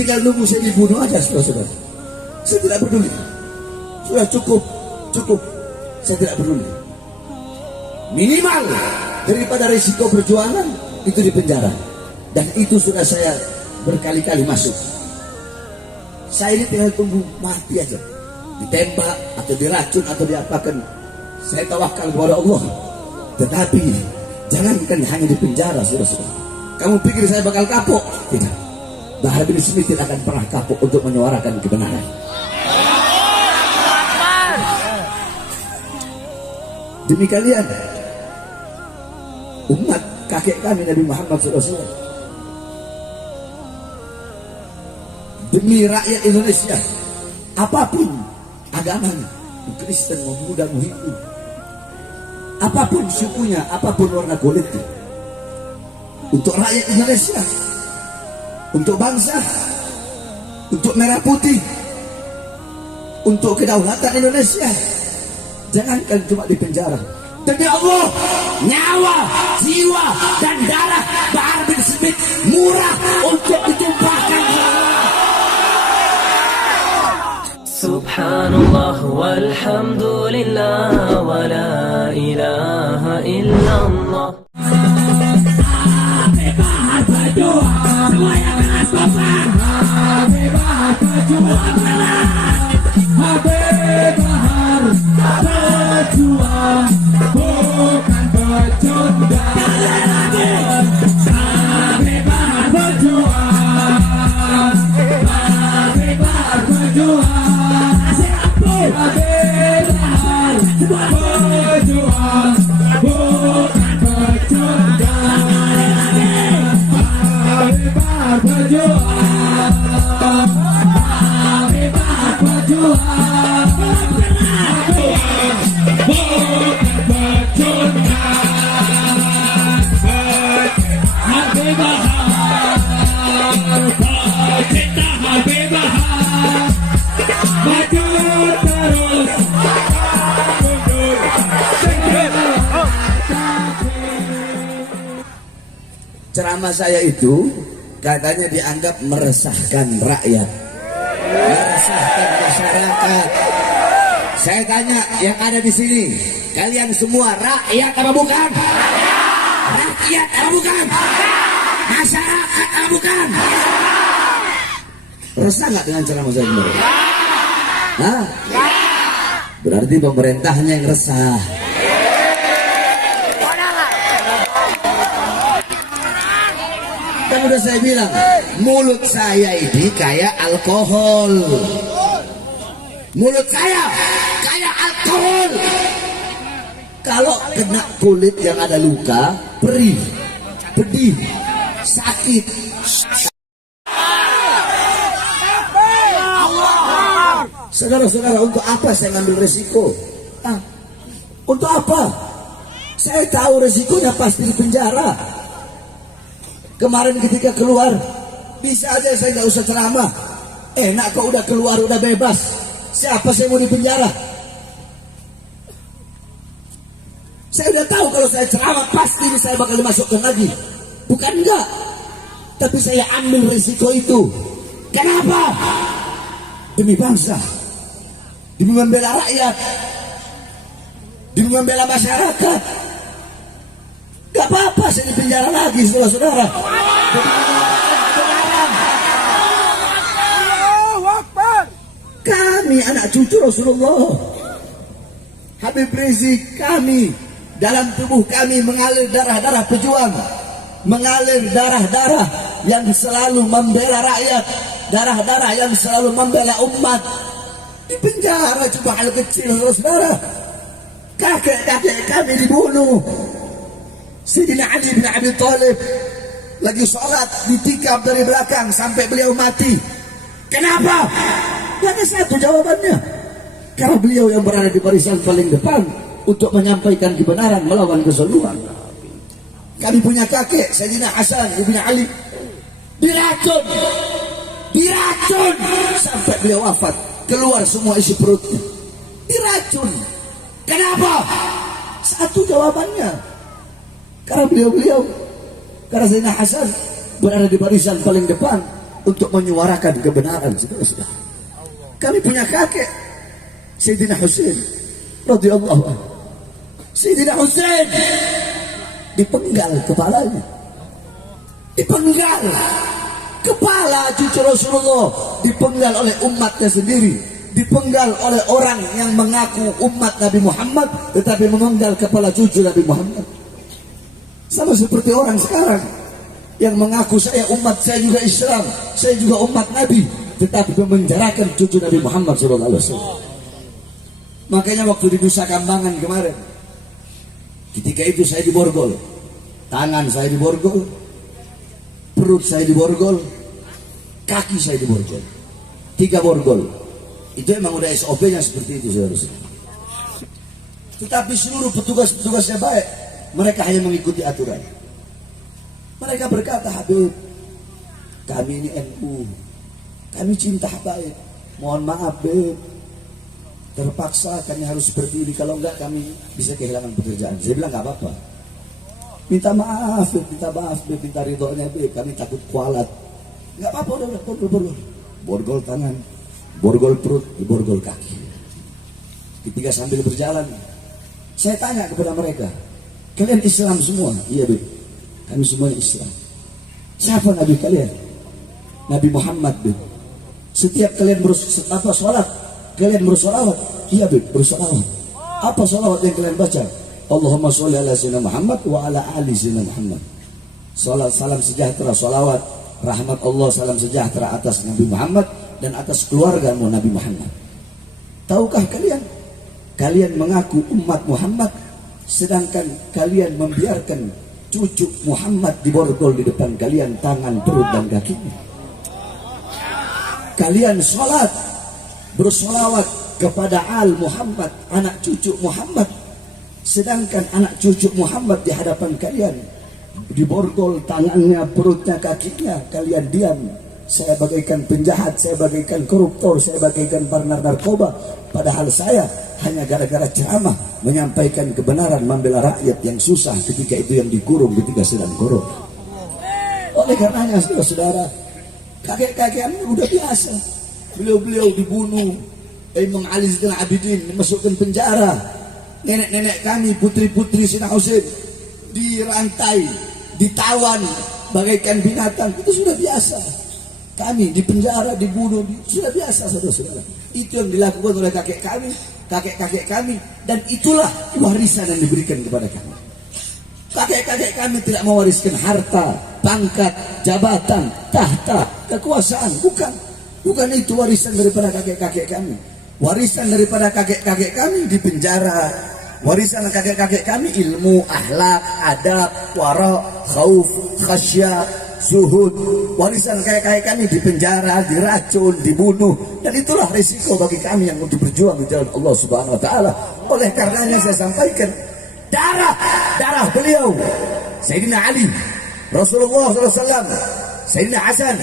tinggal nunggu saya dibunuh aja, saudara-saudara. Saya tidak peduli. Sudah cukup. Saya tidak peduli. Minimal daripada risiko perjuangan itu di penjara. Dan itu sudah saya berkali-kali masuk. Saya ini tinggal tunggu mati aja, ditembak atau diracun atau diapakan. Saya tawakal kepada Allah. Tetapi jangankan hanya di penjara, saudara-saudara. Kamu pikir saya bakal kapok? Tidak. Bahar bin Smith tidak akan pernah kapok untuk menyuarakan kebenaran. Demi kalian, umat kakek kami Nabi Muhammad SAW, demi rakyat Indonesia, apapun agamanya, Kristen mau Buddha mau Hindu, apapun sukunya, apapun warna kulitnya, untuk rakyat Indonesia, untuk bangsa, untuk merah putih, untuk kedaulatan Indonesia. Jangankan cuma di penjara, demi Allah, nyawa, jiwa, dan darah Bahar bin Smith murah untuk ditumpahkan. Subhanallah walhamdulillah wa la ilaha illallah. Bahar berjuang, semua yang keras kopar. Bahar berjuang, Bahar berjuang, bukan pecundang. Bahar berjuang, Bahar berjuang. Bahar berjuang, bukan pecundang. Bahar berjuang, Bahar berjuang. Ceramah saya itu katanya dianggap meresahkan rakyat, meresahkan masyarakat. Saya tanya yang ada di sini, kalian semua rakyat apa bukan? Rakyat apa bukan? Masyarakat apa bukan? Resah nggak dengan ceramah saya kemarin? Hah? Berarti pemerintahnya yang resah. Kan udah saya bilang, mulut saya ini kayak alkohol. Mulut saya kayak alkohol. Kalau kena kulit yang ada luka, perih, pedih, sakit. Saudara-saudara, untuk apa saya ngambil resiko? Untuk apa? Saya tahu resikonya pasti di penjara. Kemarin ketika keluar, bisa aja saya nggak usah ceramah. Enak kok udah keluar, udah bebas. Siapa saya mau di penjara? Saya udah tahu kalau saya ceramah pasti saya bakal dimasukkan lagi. Bukan enggak, tapi saya ambil risiko itu. Kenapa? Demi bangsa, demi membela rakyat, demi membela masyarakat. Gak apa-apa saya di penjara lagi, saudara-saudara. Kami anak cucu Rasulullah, Habib Rizik, kami dalam tubuh kami mengalir darah-darah pejuang, mengalir darah-darah yang selalu membela rakyat, darah-darah yang selalu membela umat. Di penjara cuma hal kecil, saudara. Kakek-kakek kami dibunuh. Sayyidina Ali bin Abi Thalib lagi sholat ditikam dari belakang sampai beliau mati. Kenapa? Hanya satu jawabannya, karena beliau yang berada di barisan paling depan untuk menyampaikan kebenaran melawan kezaliman. Kami punya kakek Sayyidina Hasan bin Ali diracun sampai beliau wafat, keluar semua isi perutnya, diracun. Kenapa? Satu jawabannya, karena beliau karena Sayyidina Hasan berada di barisan paling depan untuk menyuarakan kebenaran, saudara-saudara. Kami punya kakek Sayyidina Husain radhiyallahu anhu. Sayyidina Husain dipenggal kepalanya, dipenggal kepala cucu Rasulullah, dipenggal oleh umatnya sendiri, dipenggal oleh orang yang mengaku umat Nabi Muhammad tetapi memenggal kepala cucu Nabi Muhammad. Sama seperti orang sekarang yang mengaku saya umat, saya juga Islam, saya juga umat Nabi, tetapi memenjarakan cucu Nabi Muhammad SAW. Makanya waktu di Nusa Kambangan kemarin, ketika itu saya diborgol, tangan saya diborgol, perut saya diborgol, kaki saya diborgol, 3 borgol. Itu emang udah SOP-nya seperti itu, saudara-saudara. Tetapi seluruh petugas-petugasnya baik, mereka hanya mengikuti aturan. Mereka berkata, Habib, kami ini NU, kami cinta Habib, mohon maaf Beb, terpaksa kami harus seperti ini, kalau enggak kami bisa kehilangan pekerjaan. Saya bilang nggak apa-apa, minta maaf Beb, minta maaf Beb, minta ridhonya Beb, kami takut kualat. Nggak apa-apa, udah borgol, borgol tangan, borgol perut, borgol kaki. Ketika sambil berjalan, saya tanya kepada mereka, kalian Islam semua? Iya Beb, kami semuanya Islam. Siapa Nabi kalian? Nabi Muhammad Beb. Setiap kalian sholat, kalian bersolawat? Iya Beb, bersolawat. Apa solawat yang kalian baca? Allahumma sholli ala sayyidina Muhammad wa ala ali sayyidina Muhammad. Salat, salam sejahtera, solawat, rahmat Allah, salam sejahtera atas Nabi Muhammad dan atas keluarga Nabi Muhammad. Tahukah kalian? Kalian mengaku umat Muhammad, sedangkan kalian membiarkan cucu Muhammad diborgol di depan kalian, tangan, perut, dan kakinya. Kalian sholat, bersolawat kepada Al Muhammad, anak cucu Muhammad, sedangkan anak cucu Muhammad di hadapan kalian diborgol tangannya, perutnya, kakinya. Kalian diam. Saya bagaikan penjahat, saya bagaikan koruptor, saya bagaikan partner narkoba. Padahal saya hanya gara-gara ceramah menyampaikan kebenaran, membela rakyat yang susah ketika itu, yang dikurung ketika sedang korup. Oleh karenanya saudara-saudara, kakek-kakek udah biasa. Beliau-beliau dibunuh, Imam Ali Zainal Abidin dimasukkan penjara, nenek-nenek kami, putri-putri Sayyidina Husain dirantai, ditawan bagaikan binatang. Itu sudah biasa. Kami di penjara, dibunuh, sudah biasa saudara-saudara. Itu yang dilakukan oleh kakek kami, kakek-kakek kami, dan itulah warisan yang diberikan kepada kami. Kakek-kakek kami tidak mewariskan harta, pangkat, jabatan, tahta, kekuasaan, bukan itu warisan daripada kakek-kakek kami. Warisan daripada kakek-kakek kami di penjara. Warisan kakek-kakek kami ilmu, akhlak, adab, wara, khauf, khasyah, zuhud. Warisan kakek-kakek kami di penjara, diracun, dibunuh, dan itulah risiko bagi kami yang untuk berjuang di jalan Allah Subhanahu wa taala. Oleh karenanya saya sampaikan, darah beliau Sayyidina Ali, Rasulullah SAW, Sayyidina Hasan,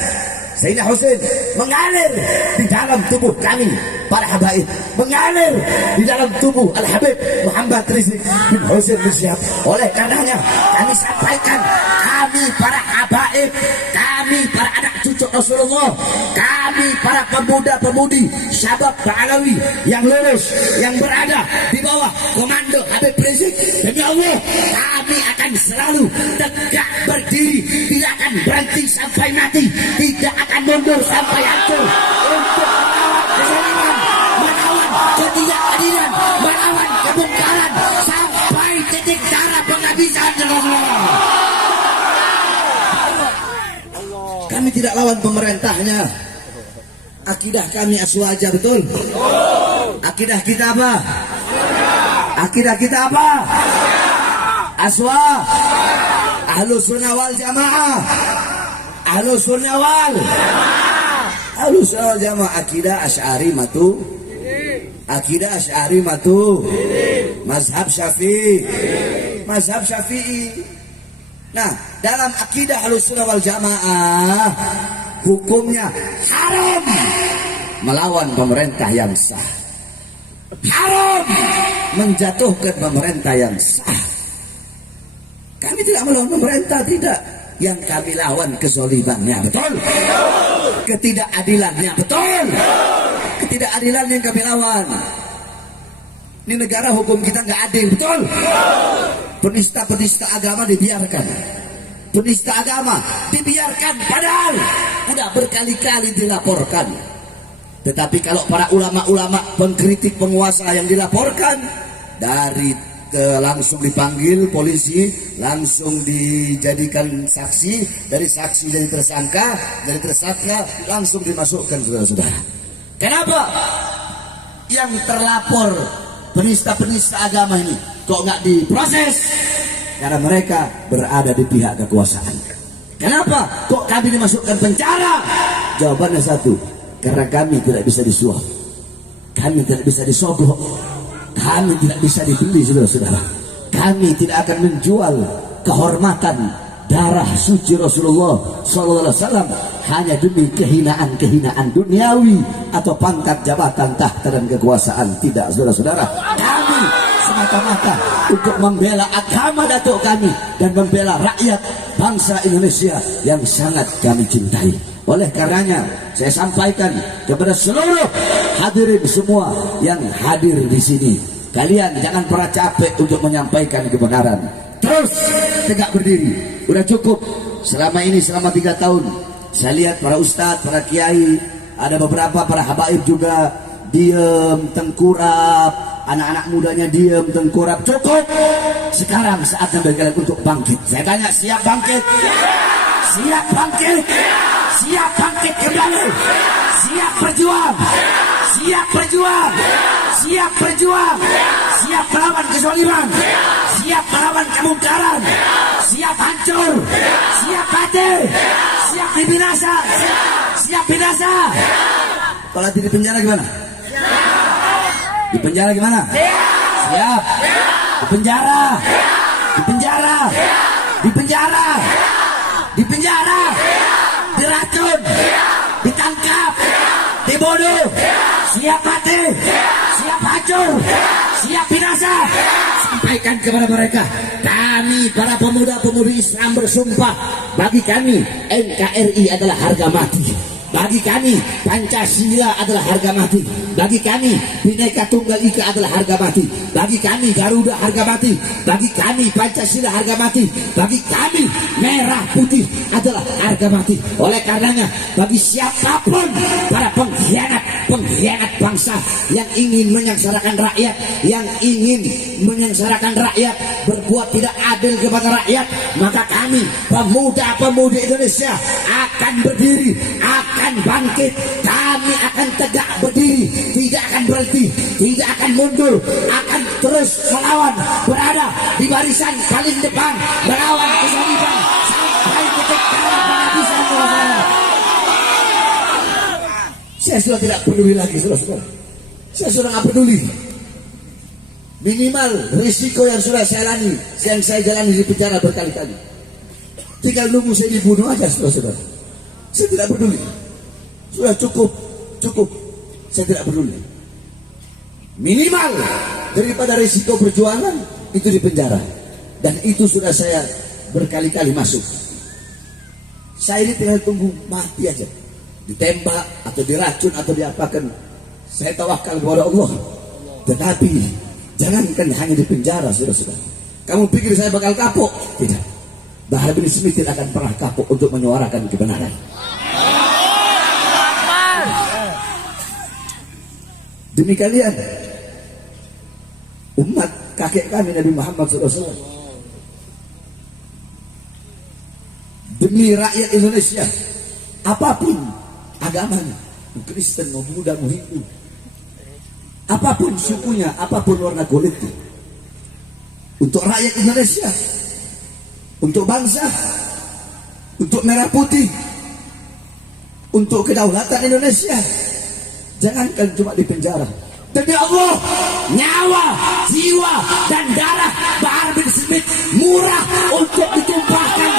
Sayyidina Husain mengalir di dalam tubuh kami para habaib, mengalir di dalam tubuh Al-Habib Muhammad Rizik bin Husain bin Syihab. Oleh karenanya kami sampaikan, kami para habaib, kami para anak cucu Rasulullah, kami para pemuda-pemudi Syabab Ba'alawi yang lurus, yang berada di bawah komando Habib Rizik, demi Allah kami akan selalu tegak berdiri, tidak akan berhenti sampai mati, tidak akan mundur sampai hancur untuk melawan kezaliman, melawan ketidakadilan, melawan kemungkaran sampai titik darah penghabisan. Kami tidak lawan pemerintahnya. Akidah kami aswaja, betul? Akidah kita apa? Akidah kita apa? Aswa. Ahlus sunnah wal jamaah. Ahlus sunnah wal jamaah. Akidah Asy'ari matu. Akidah Asy'ari matu. Mazhab Syafi'i. Mazhab Syafi'i. Nah, dalam akidah Ahlus sunnah wal jamaah, hukumnya haram melawan pemerintah yang sah. Haram menjatuhkan pemerintah yang sah. Kami tidak melawan pemerintah, tidak. Yang kami lawan kezolimannya, betul? Ketidakadilannya, betul? Ketidakadilan yang kami lawan. Ini negara hukum kita nggak adil, betul? Penista-penista agama dibiarkan. Penista agama dibiarkan, padahal udah berkali-kali dilaporkan. Tetapi kalau para ulama-ulama pengkritik penguasa yang dilaporkan, langsung dipanggil polisi, langsung dijadikan saksi, dari saksi jadi tersangka, dari tersangka langsung dimasukkan, saudara-saudara. Kenapa yang terlapor penista-penista agama ini kok nggak diproses? Karena mereka berada di pihak kekuasaan. Kenapa kok kami dimasukkan penjara? Jawabannya satu, karena kami tidak bisa disuap, kami tidak bisa disogok, kami tidak bisa dibeli, saudara-saudara. Kami tidak akan menjual kehormatan darah suci Rasulullah SAW hanya demi kehinaan-kehinaan duniawi atau pangkat jabatan, tahta dan kekuasaan. Tidak, saudara-saudara. Kami semata-mata untuk membela agama datuk kami dan membela rakyat bangsa Indonesia yang sangat kami cintai. Oleh karenanya saya sampaikan kepada seluruh hadirin semua yang hadir di sini, kalian jangan pernah capek untuk menyampaikan kebenaran. Terus tegak berdiri. Udah cukup. Selama ini, selama 3 tahun, saya lihat para ustadz, para kiai, ada beberapa para habaib juga diem, tengkurap, anak-anak mudanya diem, tengkurap. Cukup. Sekarang saatnya bagi kalian untuk bangkit. Saya tanya, siap bangkit? Siap bangkit? Siap bangkit kembali? Siap berjuang? Siap berjuang? Siap berjuang? Siap melawan kezaliman? Siap melawan kemungkaran? Siap hancur? Siap mati? Siap dibinasa? Siap binasa? Kalau di penjara gimana? Di penjara gimana? Siap? Di penjara? Di penjara? Di penjara? Di penjara? Diracun? Ditangkap? Dibunuh? Siap mati? Siap hancur? Siap binasa? Sampaikan kepada mereka, kami para pemuda-pemudi Islam bersumpah, bagi kami NKRI adalah harga mati. Bagi kami Pancasila adalah harga mati. Bagi kami Bhinneka Tunggal Ika adalah harga mati. Bagi kami Garuda harga mati. Bagi kami Pancasila harga mati. Bagi kami merah putih adalah harga mati. Oleh karenanya, bagi siapapun para pengkhianat bangsa yang ingin menyengsarakan rakyat, yang ingin menyengsarakan rakyat, berbuat tidak adil kepada rakyat, maka kami pemuda-pemudi Indonesia akan berdiri, akan bangkit, kami akan tegak berdiri, tidak akan berhenti, tidak akan mundur, akan terus melawan, berada di barisan paling depan, melawan kezaliman sampai titik darah penghabisan saya. Saya sudah tidak peduli lagi, saudara-saudara. Saya sudah nggak peduli. Minimal risiko yang sudah saya jalani, yang saya jalani di penjara berkali-kali, tinggal nunggu saya dibunuh aja, saudara-saudara. Saya tidak peduli. Sudah cukup. Saya tidak peduli. Minimal daripada risiko perjuangan itu di penjara, dan itu sudah saya berkali-kali masuk. Saya ini tinggal tunggu mati aja, ditembak atau diracun atau diapakan. Saya tawakal kepada Allah. Tetapi jangankan hanya di penjara, saudara-saudara. Kamu pikir saya bakal kapok? Tidak. Bahar bin Smith tidak akan pernah kapok untuk menyuarakan kebenaran. Demi kalian, umat kakek kami Nabi Muhammad SAW, demi rakyat Indonesia, apapun agamanya, Kristen mau Buddha mau Hindu, apapun sukunya, apapun warna kulitnya, untuk rakyat Indonesia, untuk bangsa, untuk merah putih, untuk kedaulatan Indonesia. Jangankan cuma di penjara, demi Allah, nyawa, jiwa, dan darah Bahar bin Smith murah untuk ditumpahkan.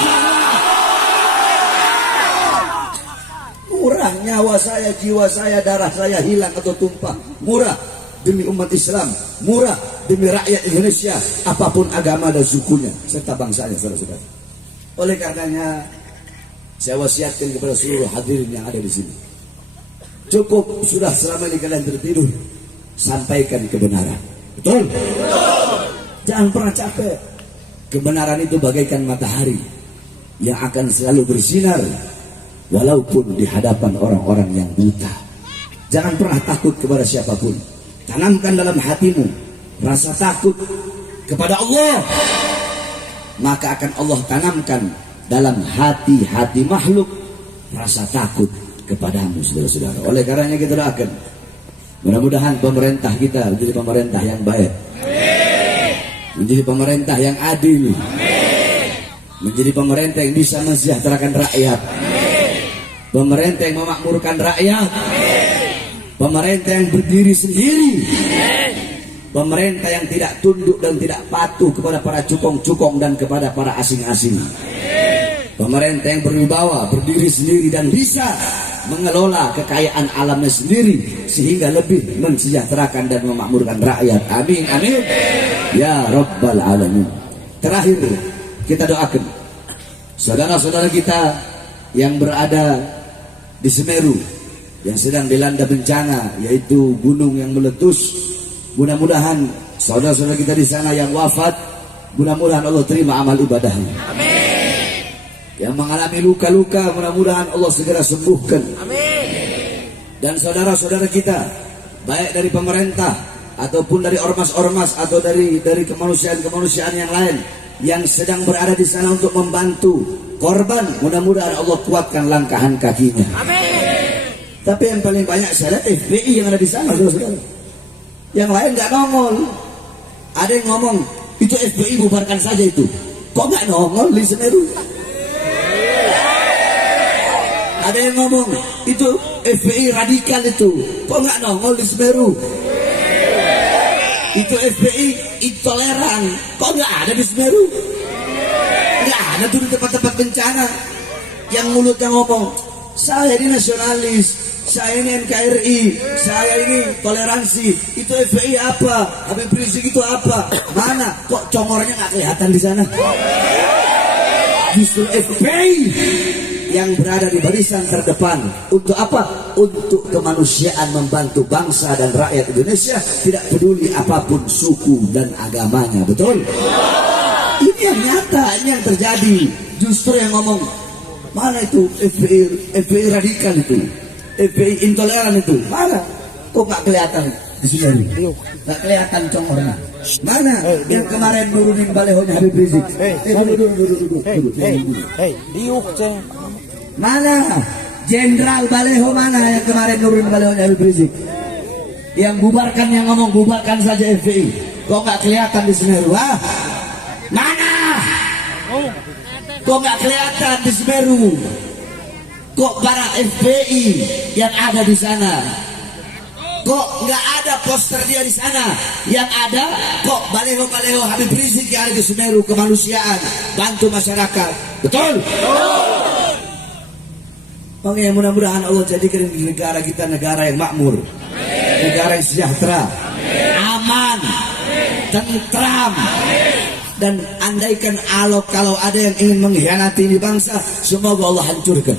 Murah nyawa saya, jiwa saya, darah saya hilang atau tumpah. Murah demi umat Islam, murah demi rakyat Indonesia, apapun agama dan sukunya serta bangsanya, saudara-saudara. Oleh karenanya saya wasiatkan kepada seluruh hadirin yang ada di sini. Cukup sudah selama ini kalian tertidur, sampaikan kebenaran. Betul? Jangan pernah capek. Kebenaran itu bagaikan matahari yang akan selalu bersinar walaupun di hadapan orang-orang yang buta. Jangan pernah takut kepada siapapun. Tanamkan dalam hatimu rasa takut kepada Allah, maka akan Allah tanamkan dalam hati-hati makhluk rasa takut kepadamu, saudara-saudara. Oleh karenanya kita doakan, mudah-mudahan pemerintah kita menjadi pemerintah yang baik, menjadi pemerintah yang adil, menjadi pemerintah yang bisa mensejahterakan rakyat, pemerintah yang memakmurkan rakyat, pemerintah yang berdiri sendiri, pemerintah yang tidak tunduk dan tidak patuh kepada para cukong-cukong dan kepada para asing-asing, pemerintah yang berwibawa, berdiri sendiri dan bisa mengelola kekayaan alamnya sendiri sehingga lebih mensejahterakan dan memakmurkan rakyat. Amin, amin ya rabbal alamin. Terakhir kita doakan saudara-saudara kita yang berada di Semeru yang sedang dilanda bencana, yaitu gunung yang meletus. Mudah-mudahan saudara-saudara kita di sana yang wafat, mudah-mudahan Allah terima amal ibadahnya. Amin. Yang mengalami luka-luka, mudah-mudahan Allah segera sembuhkan. Amin. Dan saudara-saudara kita, baik dari pemerintah ataupun dari ormas-ormas atau dari kemanusiaan-kemanusiaan yang lain yang sedang berada di sana untuk membantu korban, mudah-mudahan Allah kuatkan langkahan kakinya. Amin. Tapi yang paling banyak saya lihat FPI yang ada di sana, saudara-saudara. Yang lain nggak nongol. Ada yang ngomong itu FPI bubarkan saja itu. Kok nggak nongol di Semeru? Ada yang ngomong itu FPI radikal itu. Kok nggak nongol di Semeru? Itu FPI intoleran. Kok nggak ada di Semeru? Nggak ada tuh di tempat-tempat bencana. Yang mulutnya ngomong saya ini nasionalis, saya ini NKRI, saya ini toleransi. Itu FPI apa? Habib Rizik itu apa? Mana? Kok congornya nggak kelihatan di sana? Justru FPI yang berada di barisan terdepan. Untuk apa? Untuk kemanusiaan, membantu bangsa dan rakyat Indonesia, tidak peduli apapun suku dan agamanya. Betul? Ini yang nyata, ini yang terjadi. Justru yang ngomong mana itu FPI radikal itu, FPI intoleran itu, mana? Kok nggak kelihatan di sini? Nggak kelihatan congornya. Mana yang kemarin nurunin balehonya Habib Rizik? Mana Jenderal Baleho, mana yang kemarin nurunin balehonya Habib Rizik? Yang bubarkan, yang ngomong bubarkan saja FPI. Kok nggak kelihatan di Semeru? Mana? Kok nggak kelihatan di Semeru? Kok para FPI yang ada di sana? Kok nggak ada poster dia di sana? Yang ada kok baleho-baleho Habib Rizik yang ada di Semeru, kemanusiaan, bantu masyarakat. Betul? Makanya mudah-mudahan Allah jadikan negara kita negara yang makmur, negara yang sejahtera, aman, tentram. Dan andaikan kalau ada yang ingin mengkhianati ini bangsa, semoga Allah hancurkan.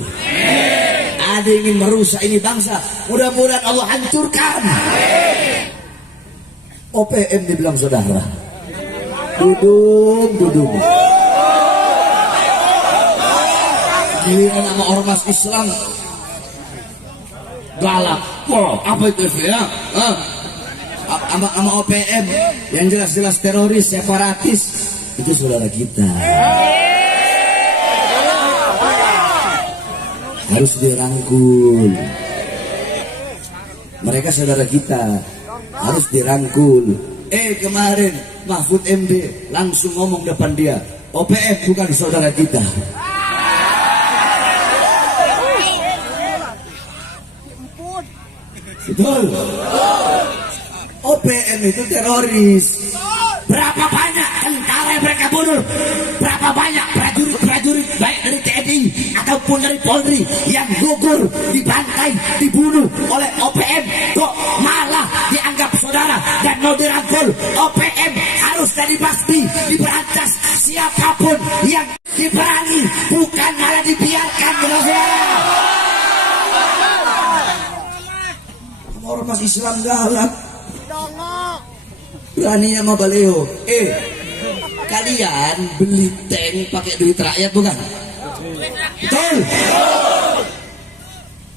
Ada yang ingin merusak ini bangsa, mudah-mudahan Allah hancurkan. OPM dibilang saudara, duduk. Giliran sama ormas Islam galak. Wah, apa itu ya? Sama OPM yang jelas-jelas teroris, separatis, itu saudara kita. Harus dirangkul. Mereka saudara kita, harus dirangkul. Kemarin Mahfud MD langsung ngomong depan dia, OPM bukan saudara kita. Betul. OPM itu teroris. Berapa banyak tentara yang mereka bunuh? Berapa banyak prajurit baik dari TNI ataupun dari Polri yang gugur, dibantai, dibunuh oleh OPM? Kok malah dianggap saudara dan mau dirangkul? OPM harus dibasmi, diberantas. Siapapun yang diberani bukan malah dibiarkan gitu saudara. Ormas Islam galak, beraninya sama baliho. Kalian beli tank pakai duit rakyat bukan? Betul.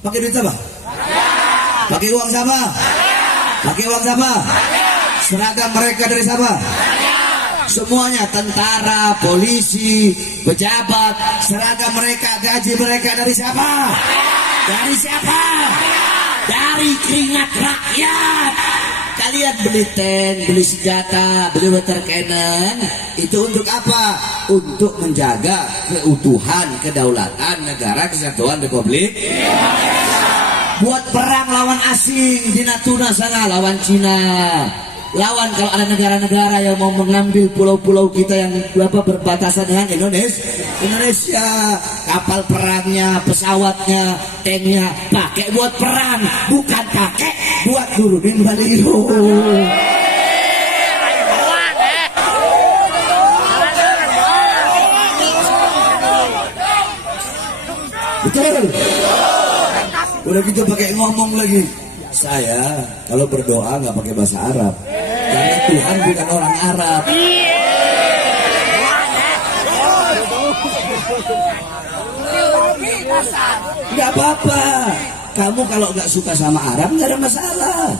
Pakai duit apa? Pakai uang siapa? Pakai uang siapa? Seragam mereka dari siapa? Semuanya tentara, polisi, pejabat, seragam mereka, gaji mereka dari siapa? Dari siapa? Dari keringat rakyat. Kalian beli tank, beli senjata, beli water cannon, itu untuk apa? Untuk menjaga keutuhan, kedaulatan negara kesatuan Republik. Buat perang lawan asing di Natuna sana, lawan Cina. Lawan kalau ada negara-negara yang mau mengambil pulau-pulau kita yang berbatasan dengan Indonesia, kapal perangnya, pesawatnya, tanknya pakai buat perang, bukan pakai buat nurunin baliho. Betul. Udah gitu pakai ngomong lagi. Saya kalau berdoa nggak pakai bahasa Arab. Karena Tuhan bukan orang Arab. Nggak apa-apa. Kamu kalau nggak suka sama Arab nggak ada masalah.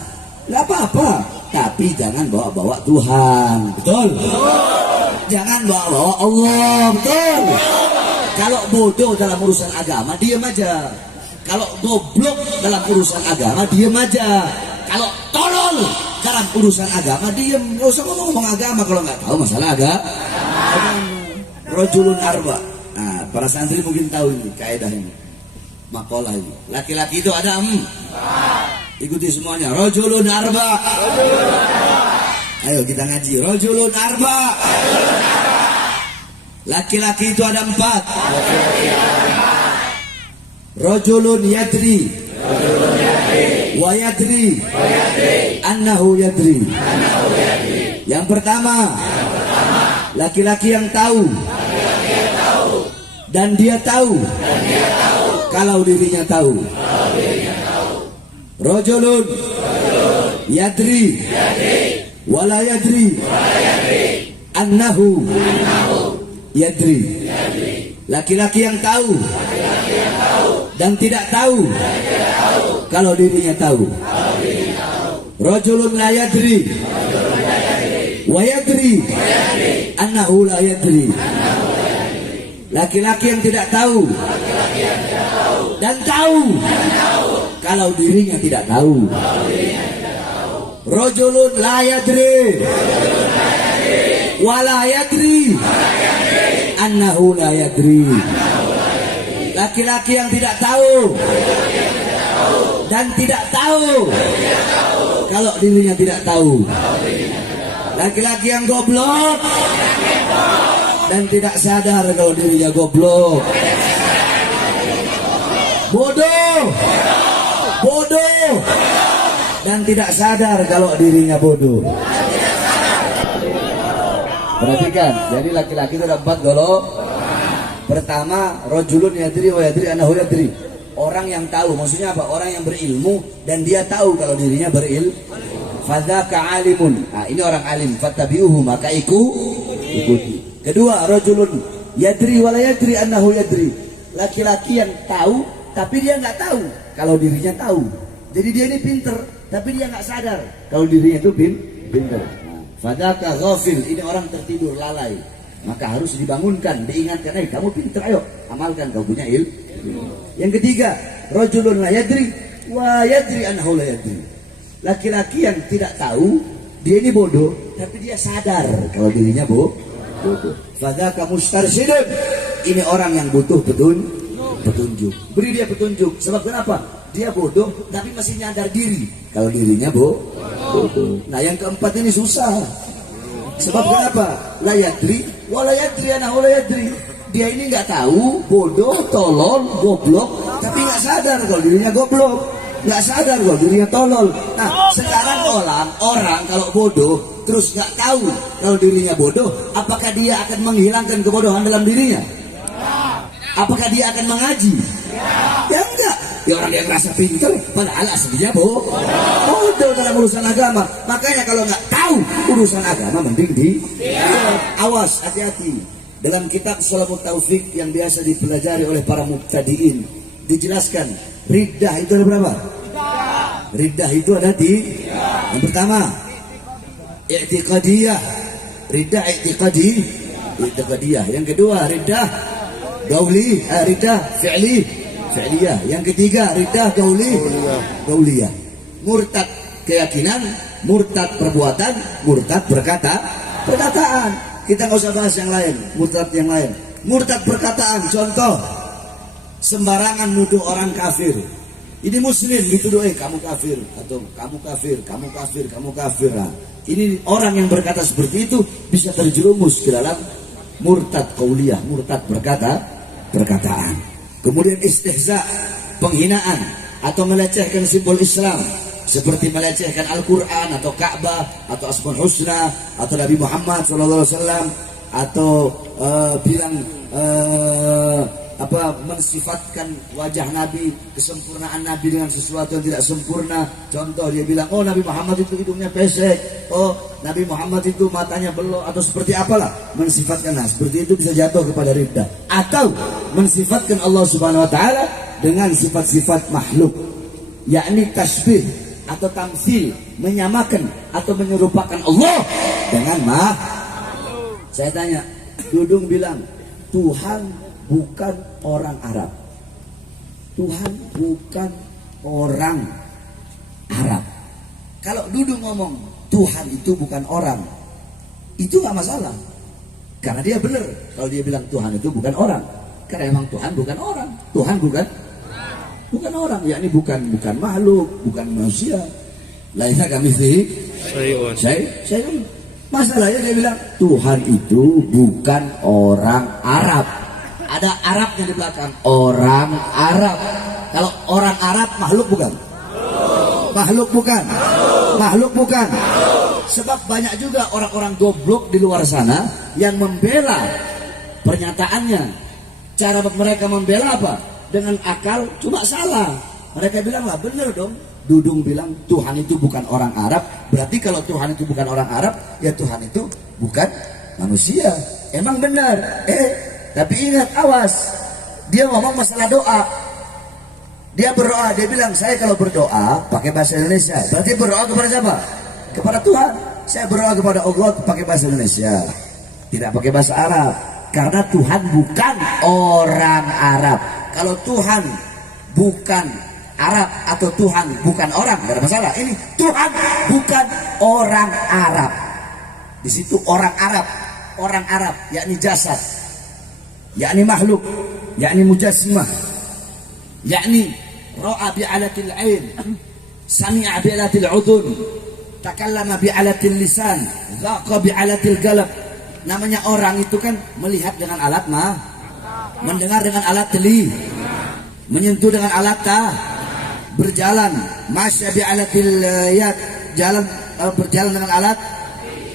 Nggak apa-apa. Tapi jangan bawa-bawa Tuhan. Betul? Jangan bawa-bawa Allah. Betul? Kalau bodoh dalam urusan agama, diam aja. Kalau goblok dalam urusan agama, diam aja. Kalau tolol dalam urusan agama, diam. Nggak usah ngomong agama kalau nggak tahu masalah agama. Rojulun arba. Nah, para santri mungkin tahu ini kaidah ini, makalah ini. Laki-laki itu ada ikuti semuanya. Rojulun arba. Ayo kita ngaji. Rojulun arba. Laki-laki itu ada 4. Rajulun yadri wa yadri annahu yadri. Yang pertama, laki-laki yang tahu dan dia tahu kalau dirinya tahu. Rajulun yadri wa la yadri annahu yadri. Laki-laki yang tahu dan tidak tahu kalau dirinya tahu. Rajulun la yadri wa yadri annahu la yadri. Laki-laki yang tidak tahu dan tahu kalau dirinya tidak tahu. Rajulun la yadri wa la yadri annahu la yadri. Laki-laki yang tidak tahu dan tidak tahu kalau dirinya tidak tahu. Laki-laki yang goblok dan tidak sadar kalau dirinya goblok. Bodoh dan tidak sadar kalau dirinya bodoh. Perhatikan, jadi laki-laki itu ada 4 golongan. Pertama, rajulun yadri wa yadri annahu yadri. Orang yang tahu, maksudnya apa? Orang yang berilmu dan dia tahu kalau dirinya berilmu. Fadzaka alimun. Nah, ini orang alim. Fattabi'uhu, maka ikuti. Kedua, rajulun yadri wa la yadri annahu yadri. Laki-laki yang tahu tapi dia nggak tahu kalau dirinya tahu. Jadi dia ini pinter tapi dia nggak sadar kalau dirinya itu pinter. Fadzaka ghafil, ini orang tertidur lalai. Maka harus dibangunkan, diingatkan, kamu pintar, ayo amalkan, kau punya ilmu. Yang ketiga, rajulun la yadri wa yadri annahu la yadri. Laki-laki yang tidak tahu, dia ini bodoh, tapi dia sadar kalau dirinya bodoh. Fadzaka mustarsyidun, ini orang yang butuh petunjuk. Beri dia petunjuk. Sebab kenapa? Dia bodoh, tapi masih nyadar diri kalau dirinya bodoh. Nah, yang keempat ini susah. Sebab kenapa? La yadri wa la yadri annahu la yadri. Dia ini nggak tahu, bodoh, tolol, goblok, tapi nggak sadar kalau dirinya goblok, nggak sadar kalau dirinya tolol. Nah, sekarang orang kalau bodoh terus nggak tahu kalau dirinya bodoh, apakah dia akan menghilangkan kebodohan dalam dirinya? Apakah dia akan mengaji? Ya enggak. Ya orang yang merasa pintar, padahal aslinya bodoh dalam urusan agama. Makanya kalau nggak tahu urusan agama, mending awas, hati-hati. Dalam kitab Salamut Taufik yang biasa dipelajari oleh para mubtadiin, dijelaskan riddah itu ada berapa? Riddah itu ada yang pertama, i'tiqadiyah. Riddah i'tiqadiyah. Yang kedua, riddah riddah fi'liyah. Yang ketiga, riddah gauliyah. Murtad keyakinan, murtad perbuatan, murtad perkataan. Kita nggak usah bahas yang lain, murtad yang lain. Murtad perkataan, contoh, sembarangan nuduh orang kafir. Ini muslim dituduh, kamu kafir, atau kamu kafir. Nah, ini orang yang berkata seperti itu bisa terjerumus ke dalam murtad qauliyah, murtad perkataan. Kemudian istihza, penghinaan atau melecehkan simbol Islam, seperti melecehkan Al-Quran atau Ka'bah atau Asmaul Husna atau Nabi Muhammad SAW, atau bilang mensifatkan wajah Nabi, kesempurnaan Nabi dengan sesuatu yang tidak sempurna. Contoh, dia bilang, oh Nabi Muhammad itu hidungnya pesek, oh Nabi Muhammad itu matanya belok, atau seperti apalah, mensifatkan. Nah, seperti itu bisa jatuh kepada riddah. Atau mensifatkan Allah Subhanahu wa taala dengan sifat-sifat makhluk, yakni tasbih atau tamsil, menyamakan atau menyerupakan Allah dengan Saya tanya, Dudung bilang Tuhan bukan orang Arab. Tuhan bukan orang Arab. Kalau Dudung ngomong Tuhan itu bukan orang, itu nggak masalah, karena dia benar. Kalau dia bilang Tuhan itu bukan orang, karena memang Tuhan bukan orang. Tuhan bukan orang, yakni bukan makhluk, bukan manusia. Laisa kamitslihi syai'un. Masalahnya dia bilang Tuhan itu bukan orang Arab. Ada Arabnya di belakang, orang Arab. Kalau orang Arab makhluk bukan? Makhluk bukan. Sebab banyak juga orang-orang goblok di luar sana yang membela pernyataannya. Cara mereka membela apa? Dengan akal, cuma salah. Mereka bilang lah, bener dong. Dudung bilang Tuhan itu bukan orang Arab. Berarti kalau Tuhan itu bukan orang Arab, ya Tuhan itu bukan manusia. Emang benar. Tapi ingat, awas. Dia ngomong masalah doa. Dia berdoa, dia bilang, saya kalau berdoa pakai bahasa Indonesia. Berarti berdoa kepada siapa? Kepada Tuhan. Saya berdoa kepada Allah pakai bahasa Indonesia, tidak pakai bahasa Arab. Karena Tuhan bukan orang Arab. Kalau Tuhan bukan Arab atau Tuhan bukan orang, tidak ada masalah. Ini Tuhan bukan orang Arab. Di situ orang Arab, yakni jasad, yakni makhluk, yakni mujassimah, yakni ra'a bi'alatil ain, sami'a bi'alatil udhun, takallama bi'alatil lisan, dhaqa bi'alatil qalb. Namanya orang itu kan melihat dengan alat mendengar dengan alat teli, menyentuh dengan alat berjalan, masya bi'alatil yad, berjalan dengan alat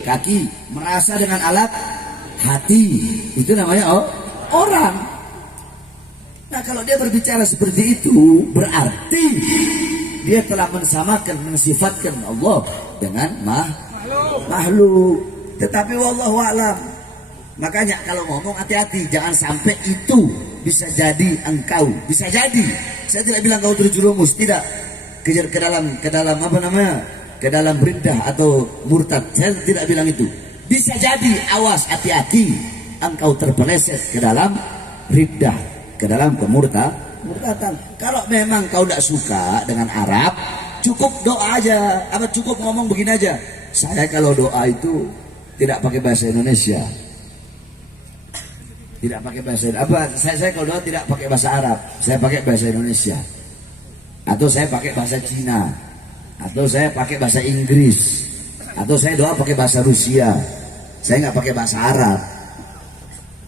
kaki, merasa dengan alat hati. Itu namanya orang. Nah, kalau dia berbicara seperti itu, berarti dia telah mensifatkan Allah dengan makhluk. Tetapi wallahu a'lam. Makanya kalau ngomong hati-hati, jangan sampai itu bisa jadi engkau. Bisa jadi. Saya tidak bilang kau terjerumus, tidak ke dalam ke dalam riddah atau murtad. Saya tidak bilang itu. Bisa jadi, awas, hati-hati, engkau terpeleset ke dalam riddah, ke dalam kemurtadan. Kalau memang kau tidak suka dengan Arab, cukup doa aja, cukup ngomong begini aja. Saya kalau doa itu tidak pakai bahasa Indonesia, tidak pakai bahasa saya kalau doa tidak pakai bahasa Arab, saya pakai bahasa Indonesia, atau saya pakai bahasa Cina, atau saya pakai bahasa Inggris, atau saya doa pakai bahasa Rusia. Saya nggak pakai bahasa Arab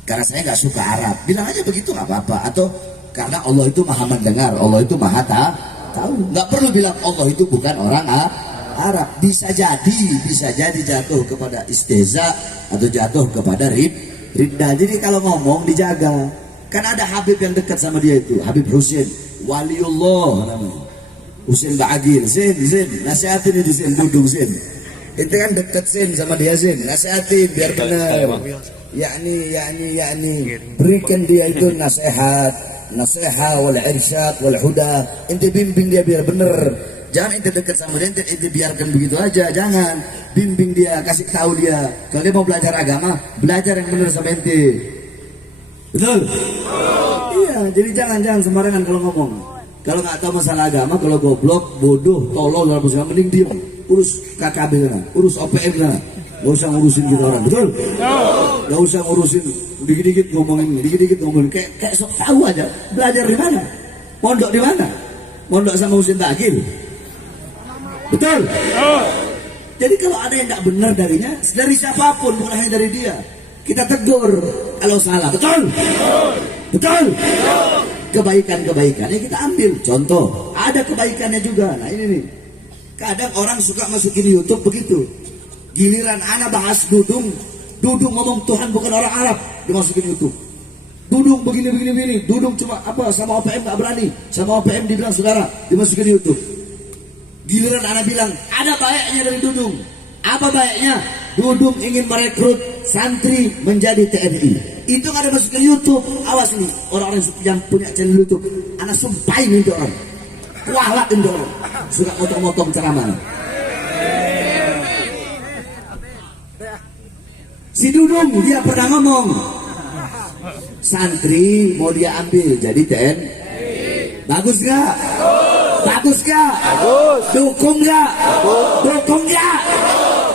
karena saya nggak suka Arab. Bilang aja begitu, nggak apa-apa. Atau karena Allah itu maha mendengar, Allah itu maha tahu. Nggak perlu bilang Allah itu bukan orang Arab. Bisa jadi jatuh kepada istihza atau jatuh kepada riddah. Jadi kalau ngomong dijaga. Kan ada Habib yang dekat sama dia itu, Habib Husin, waliullah namanya. Husin Ba'agil, Zin, nasihatin itu Zin, duduk Zin. Itu kan dekat Zin sama dia Zin, nasihatin biar benar. yakni berikan dia itu nasihat wal irsyad wal huda. Ente bimbing dia biar benar. Jangan ente dekat sama dia, ente biarkan begitu aja. Jangan bimbing dia, kasih tahu dia. Kalau dia mau belajar agama, belajar yang benar sama ente. Betul? Iya, jadi jangan sembarangan kalau ngomong. Kalau nggak tahu masalah agama, kalau goblok, bodoh, tolol, dalam muslim, mending diem. Urus KKB sana, urus OPM sana. Gak usah ngurusin kita orang, betul? Gak usah ngurusin dikit-dikit ngomongin, kayak sok tahu aja. Belajar di mana? Mondok di mana? Mondok sama Husin Ba'agil. Betul? Jadi kalau ada yang nggak benar darinya, dari siapapun, bukan hanya dari dia, kita tegur kalau salah. Betul? Betul? Kebaikannya kita ambil. Contoh, ada kebaikannya juga. Nah ini nih, kadang orang suka masukin YouTube begitu. Giliran anak bahas Dudung ngomong Tuhan bukan orang Arab, dimasukin YouTube. Dudung begini. Dudung cuma apa sama OPM nggak berani, sama OPM dibilang saudara, dimasukin YouTube. Giliran anak bilang ada baiknya dari Dudung. Apa baiknya? Dudung ingin merekrut santri menjadi TNI. Itu nggak ada masukin YouTube. Awas nih orang-orang yang punya channel YouTube, anak sumpahin itu orang, kualat itu orang, suka motong-motong ceramah. Si Dudung dia pernah ngomong, santri mau dia ambil jadi TNI. Bagus gak? Bagus gak? Dukung gak? Dukung gak?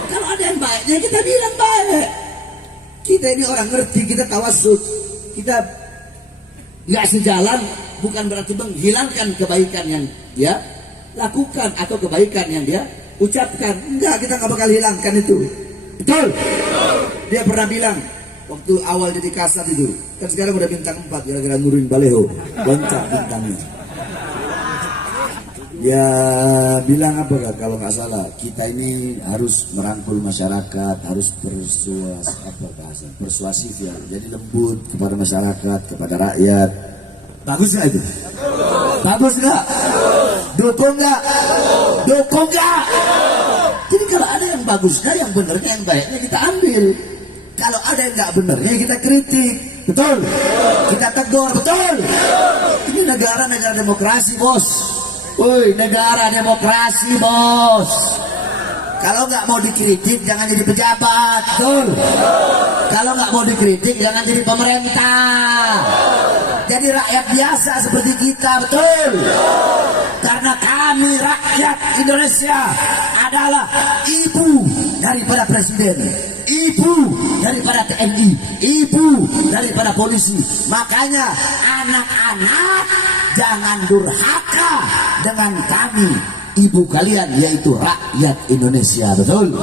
Kalau ada yang baiknya kita bilang baik. Kita ini orang ngerti, kita tawasud, kita gak sejalan, bukan berarti menghilangkan kebaikan yang dia lakukan atau kebaikan yang dia ucapkan. Enggak, kita gak bakal hilangkan itu. Betul? Dia pernah bilang waktu awal jadi kasat itu, kan sekarang udah bintang 4 gara-gara nurunin baleho, loncat bintangnya. Dia bilang apa kak, kalau nggak salah, kita ini harus merangkul masyarakat, harus persuasif ya, jadi lembut kepada masyarakat, kepada rakyat. Bagus nggak itu? Bagus nggak? Dukung nggak? Dukung nggak? Jadi kalau ada yang bagusnya, yang benernya, yang baiknya kita ambil. Kalau ada yang nggak benernya kita kritik, betul? Kita tegur, betul? Ini negara demokrasi bos. Woi, negara demokrasi bos. Kalau nggak mau dikritik jangan jadi pejabat, betul? Kalau nggak mau dikritik jangan jadi pemerintah. Jadi rakyat biasa seperti kita, betul? Karena kami rakyat Indonesia adalah ibu daripada presiden, ibu daripada TNI, ibu daripada polisi. Makanya anak-anak jangan durhaka dengan kami, ibu kalian, yaitu rakyat Indonesia, betul?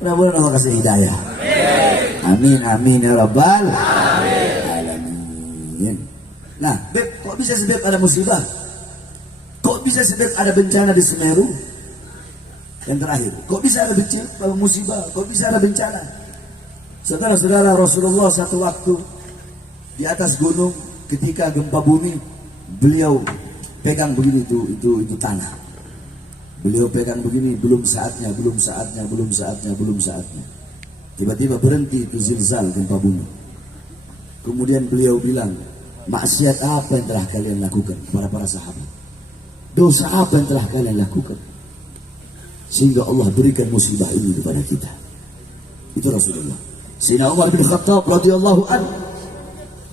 Mudah-mudahan Allah kasih hidayah. Amin ya rabbal alamin. Nah, Beb, kok bisa sebab ada musibah? Kok bisa sebab ada bencana di Semeru? Yang terakhir, kok bisa ada musibah? Kok bisa ada bencana? Saudara-saudara, Rasulullah satu waktu di atas gunung ketika gempa bumi, beliau pegang begini itu tanah. Beliau pegang begini, belum saatnya. Tiba-tiba berhenti itu zilzal, gempa bumi. Kemudian beliau bilang, maksiat apa yang telah kalian lakukan kepada para sahabat? Dosa apa yang telah kalian lakukan sehingga Allah berikan musibah ini kepada kita? Itu Rasulullah. Sayyidina Umar bin Khattab radhiyallahu anhu,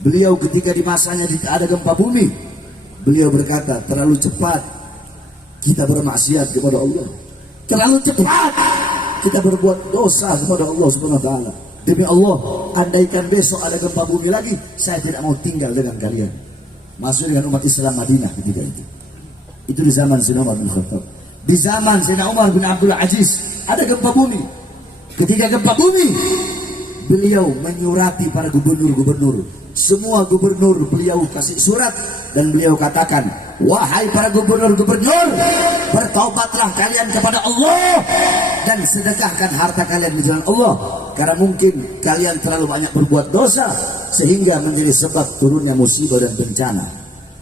beliau ketika di masanya ada gempa bumi, beliau berkata, terlalu cepat kita bermaksiat kepada Allah, terlalu cepat kita berbuat dosa kepada Allah Subhanahu wa taala. Demi Allah, andaikan besok ada gempa bumi lagi, saya tidak mau tinggal dengan kalian. Masuk dengan umat Islam Madinah ketika itu. Itu di zaman Sayyidina Umar bin Khattab. Di zaman Sayyidina Umar bin Abdul Aziz ada gempa bumi. Ketika gempa bumi, beliau menyurati para gubernur-gubernur, semua gubernur beliau kasih surat dan beliau katakan, wahai para gubernur-gubernur, bertaubatlah kalian kepada Allah dan sedekahkan harta kalian di jalan Allah, karena mungkin kalian terlalu banyak berbuat dosa sehingga menjadi sebab turunnya musibah dan bencana.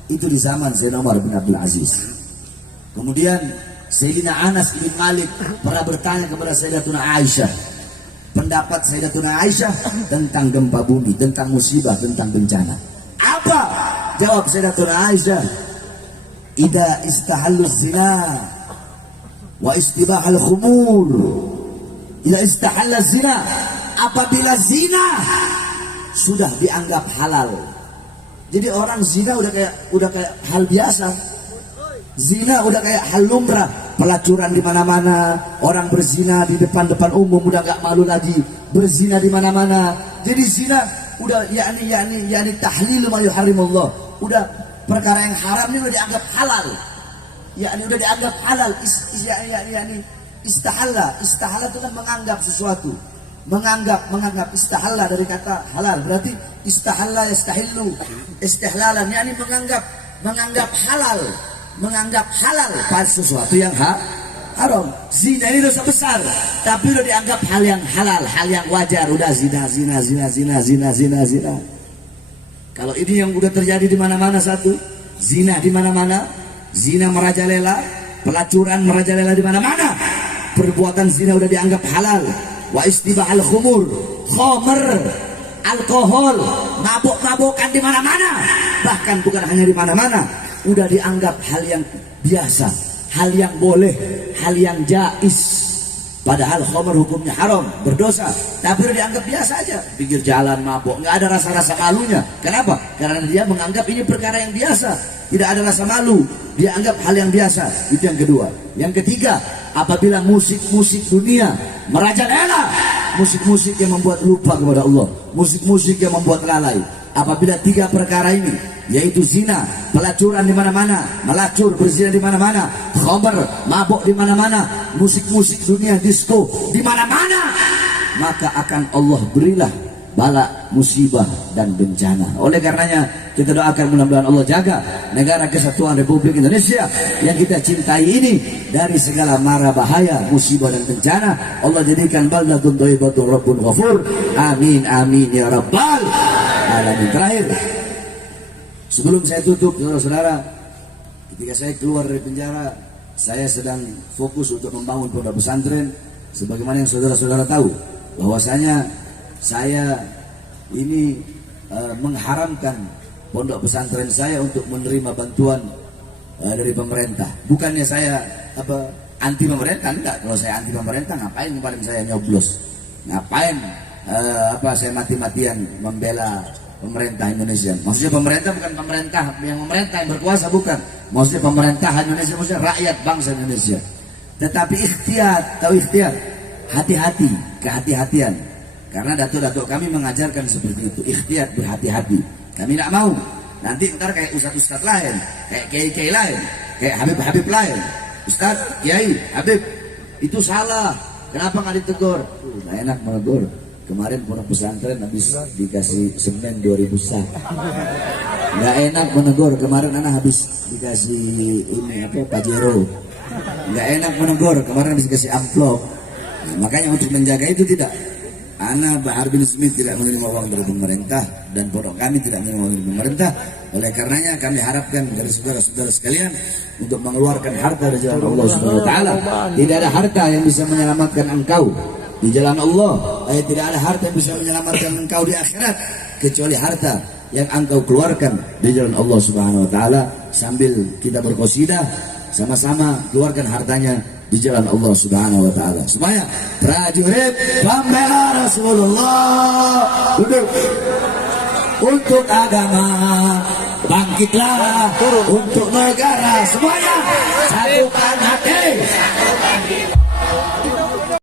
Itu di zaman Sayyidina Umar bin Abdul Aziz. Kemudian Sayyidina Anas bin Malik pernah bertanya kepada Sayyidatuna Aisyah pendapat Sayyidatuna Aisyah tentang gempa bumi, tentang musibah, tentang bencana. Apa jawab Sayyidatuna Aisyah? Idza istahalluz zina wa istibahal khumur. Idza istahallaz zina, apabila zina sudah dianggap halal. Jadi orang zina udah kayak hal biasa. Zina udah kayak hal lumrah, pelacuran di mana-mana, orang berzina di depan umum udah gak malu lagi, berzina di mana-mana. Jadi zina udah yakni tahlil ma yuharrimullah. Udah perkara yang haram ini udah dianggap halal. Yakni udah dianggap halal. Istahalla itu kan menganggap sesuatu. Menganggap istahalla dari kata halal. Berarti istahalla yastahillu. Istihlalan yakni menganggap halal. Menganggap halal pada sesuatu yang haram. Zina ini dosa besar, tapi udah dianggap hal yang halal, hal yang wajar. Udah zina. Kalau ini yang udah terjadi di mana-mana, satu zina di mana-mana, zina merajalela, pelacuran merajalela di mana-mana. Perbuatan zina udah dianggap halal. Wa istibahal khumur, khomer, alkohol, mabuk-mabukan di mana-mana. Bahkan bukan hanya di mana-mana, udah dianggap hal yang biasa, hal yang boleh, hal yang jais. Padahal khamr hukumnya haram, berdosa, tapi udah dianggap biasa aja. Pinggir jalan mabuk, nggak ada rasa-rasa malunya. Kenapa? Karena dia menganggap ini perkara yang biasa, tidak ada rasa malu, dia anggap hal yang biasa. Itu yang kedua. Yang ketiga, apabila musik-musik dunia merajalela, musik-musik yang membuat lupa kepada Allah, musik-musik yang membuat lalai. Apabila tiga perkara ini, yaitu zina, pelacuran di mana-mana, melacur, berzina di mana-mana, khamr, mabuk di mana-mana, musik-musik dunia, disco di mana-mana, maka akan Allah berilah bala, musibah dan bencana. Oleh karenanya kita doakan mudah-mudahan Allah jaga negara kesatuan Republik Indonesia yang kita cintai ini dari segala mara bahaya, musibah dan bencana. Allah jadikan baldatun thayyibatun rabbun ghafur. Amin amin ya rabbal alamin. Terakhir, sebelum saya tutup, saudara-saudara, ketika saya keluar dari penjara, saya sedang fokus untuk membangun pondok pesantren. Sebagaimana yang saudara-saudara tahu, bahwasanya saya ini mengharamkan pondok pesantren saya untuk menerima bantuan dari pemerintah. Bukannya saya anti pemerintah, enggak. Kalau saya anti pemerintah, ngapain kemarin saya nyoblos? Ngapain saya mati-matian membela pemerintah Indonesia? Maksudnya pemerintah bukan pemerintah yang berkuasa, bukan. Maksudnya pemerintah Indonesia, maksudnya rakyat bangsa Indonesia. Tetapi ikhtiar, hati-hati, kehati-hatian. Karena datuk-datuk kami mengajarkan seperti itu, ikhtiar, berhati-hati. Kami tidak mau nanti ntar kayak ustadz-ustadz lain, kayak kiai-kiai lain, kayak habib-habib lain. Ustadz, kiai, habib, itu salah, kenapa nggak ditegur? Nggak enak menegur. Kemarin pondok pesantren habis dikasih semen 2000 sak. Nggak enak menegur. Kemarin anak habis dikasih Pajero. Nggak enak menegur. Kemarin habis dikasih amplop. Nah, makanya untuk menjaga itu tidak. Ana Bahar bin Smith tidak menerima uang dari pemerintah dan pondok kami tidak menerima uang dari pemerintah. Oleh karenanya kami harapkan dari saudara-saudara sekalian untuk mengeluarkan harta dari jalan Allah Subhanahu wa taala. Tidak ada harta yang bisa menyelamatkan engkau di jalan Allah. Tidak ada harta yang bisa menyelamatkan engkau di akhirat kecuali harta yang engkau keluarkan di jalan Allah Subhanahu wa taala. Sambil kita berqasidah, sama-sama keluarkan hartanya di jalan Allah Subhanahu wa taala. Supaya prajurit pembela Rasulullah duduk untuk agama, bangkitlah untuk negara, semuanya satukan hati.